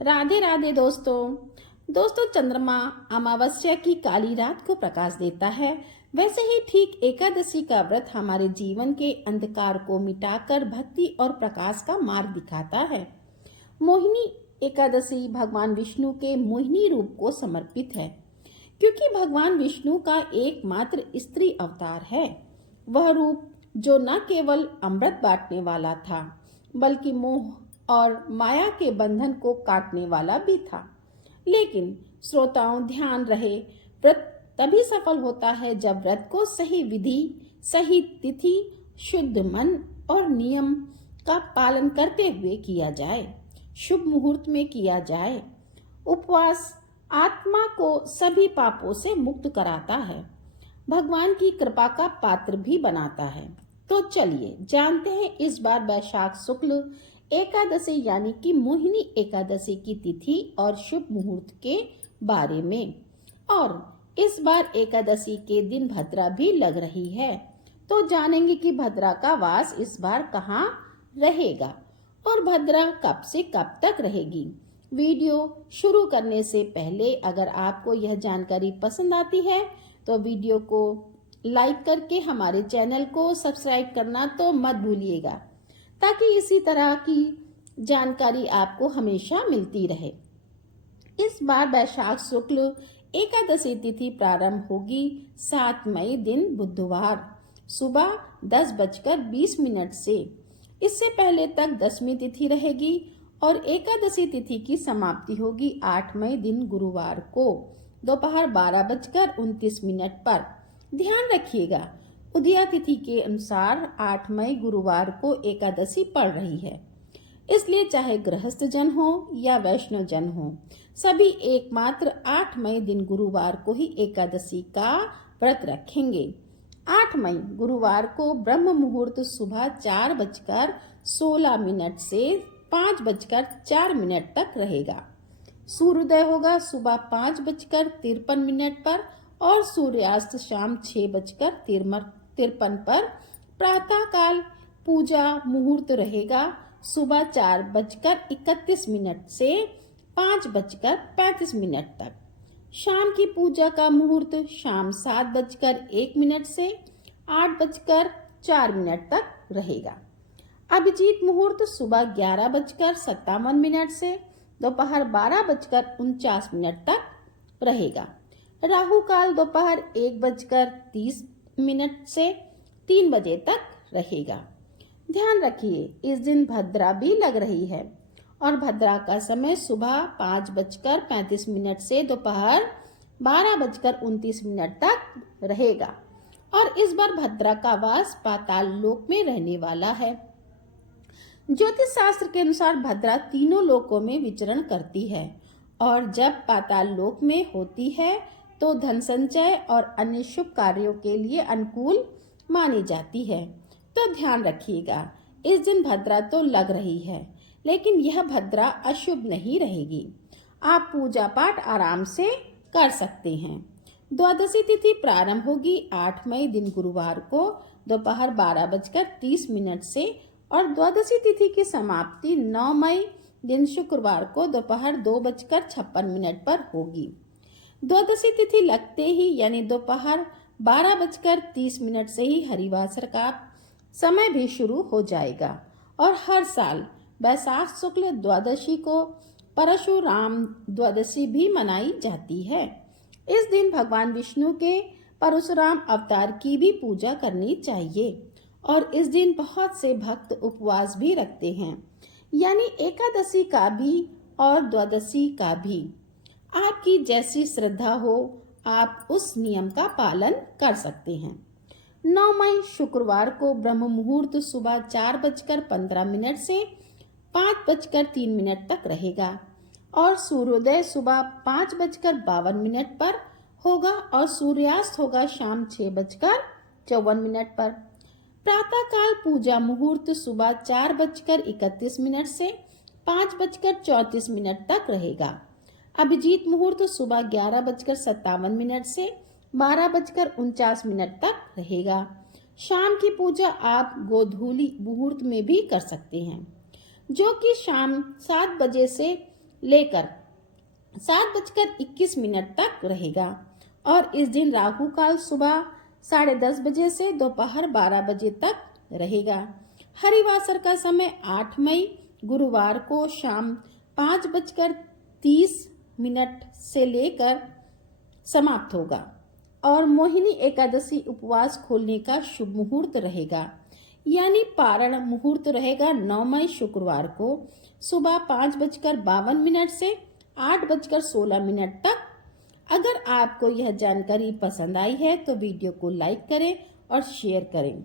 राधे राधे दोस्तों चंद्रमा अमावस्या की काली रात को प्रकाश देता है। वैसे ही ठीक एकादशी का व्रत हमारे जीवन के अंधकार को मिटाकर भक्ति और प्रकाश का मार्ग दिखाता है। मोहिनी एकादशी भगवान विष्णु के मोहिनी रूप को समर्पित है, क्योंकि भगवान विष्णु का एकमात्र स्त्री अवतार है। वह रूप जो न केवल अमृत बांटने वाला था, बल्कि मोह और माया के बंधन को काटने वाला भी था। लेकिन श्रोताओं ध्यान रहे, व्रत तभी सफल होता है जब व्रत को सही विधि, सही तिथि, शुद्ध मन और नियम का पालन करते हुए किया जाए, शुभ मुहूर्त में किया जाए। उपवास आत्मा को सभी पापों से मुक्त कराता है, भगवान की कृपा का पात्र भी बनाता है। तो चलिए जानते हैं इस बार वैशाख शुक्ल एकादशी यानी कि मोहिनी एकादशी की तिथि और शुभ मुहूर्त के बारे में। और इस बार एकादशी के दिन भद्रा भी लग रही है, तो जानेंगे कि भद्रा का वास इस बार कहाँ रहेगा और भद्रा कब से कब तक रहेगी। वीडियो शुरू करने से पहले अगर आपको यह जानकारी पसंद आती है तो वीडियो को लाइक करके हमारे चैनल को सब्सक्राइब करना तो मत भूलिएगा, ताकि इसी तरह की जानकारी आपको हमेशा मिलती रहे। इस बार वैशाख शुक्ल एकादशी तिथि प्रारंभ होगी 7 मई दिन बुधवार सुबह 10:20 से। इससे पहले तक दशमी तिथि रहेगी और एकादशी तिथि की समाप्ति होगी 8 मई दिन गुरुवार को दोपहर 12:29 पर। ध्यान रखिएगा, उदया तिथि के अनुसार 8 मई गुरुवार को एकादशी पड़ रही है, इसलिए चाहे गृहस्थ जन हो या वैष्णव जन हो, सभी एकमात्र 8 मई दिन गुरुवार को ही एकादशी का व्रत रखेंगे। 8 मई गुरुवार को ब्रह्म मुहूर्त सुबह 4:16 से 5:04 तक रहेगा। सूर्योदय होगा सुबह 5:53 पर और सूर्यास्त शाम 6:53 पर। प्रातः काल पूजा मुहूर्त रहेगा सुबह 4:31 से 5:35 तक। शाम की पूजा का मुहूर्त शाम 7:01 से 8:04 तक रहेगा। अभिजीत मुहूर्त सुबह 11:57 से दोपहर 12:49 तक रहेगा। राहु काल दोपहर 1:30 से 3 बजे तक रहेगा। ध्यान रखिए, इस दिन भद्रा भी लग रही है और भद्रा का समय सुबह 5:35 से दोपहर 12:29 तक रहेगा। और इस बार भद्रा का वास पाताल लोक में रहने वाला है। ज्योतिष शास्त्र के अनुसार भद्रा तीनों लोकों में विचरण करती है और जब पाताल लोक में होती है तो धन संचय और अन्य शुभ कार्यों के लिए अनुकूल मानी जाती है। तो ध्यान रखिएगा, इस दिन भद्रा तो लग रही है, लेकिन यह भद्रा अशुभ नहीं रहेगी। आप पूजा पाठ आराम से कर सकते हैं। द्वादशी तिथि प्रारंभ होगी 8 मई दिन गुरुवार को दोपहर 12:30 से और द्वादशी तिथि की समाप्ति 9 मई दिन शुक्रवार को दोपहर 2:56 पर होगी। द्वादशी तिथि लगते ही यानी दोपहर 12:30 से ही हरिवासर का समय भी शुरू हो जाएगा। और हर साल वैशाख शुक्ल द्वादशी को परशुराम द्वादशी भी मनाई जाती है। इस दिन भगवान विष्णु के परशुराम अवतार की भी पूजा करनी चाहिए और इस दिन बहुत से भक्त उपवास भी रखते हैं, यानी एकादशी का भी और द्वादशी का भी। आपकी जैसी श्रद्धा हो आप उस नियम का पालन कर सकते हैं। 9 मई शुक्रवार को ब्रह्म मुहूर्त सुबह 4:15 से 5:03 तक रहेगा और सूर्योदय सुबह 5:52 पर होगा और सूर्यास्त होगा शाम 6:54 पर। प्रातः काल पूजा मुहूर्त सुबह 4:31 से 5:34 तक रहेगा। अभिजीत मुहूर्त सुबह 11:57 से 12:49 तक रहेगा। शाम की पूजा आप गोधूली मुहूर्त में भी कर सकते हैं, जो कि शाम 7 बजे से लेकर 7:21 तक रहेगा। और इस दिन राहु काल सुबह 10:30 बजे से दोपहर 12 बजे तक रहेगा। हरिवासर का समय 8 मई गुरुवार को शाम 5:30 से लेकर समाप्त होगा। और मोहिनी एकादशी उपवास खोलने का शुभ मुहूर्त रहेगा, यानी पारण मुहूर्त रहेगा 9 मई शुक्रवार को सुबह 5:52 से 8:16 तक। अगर आपको यह जानकारी पसंद आई है तो वीडियो को लाइक करें और शेयर करें।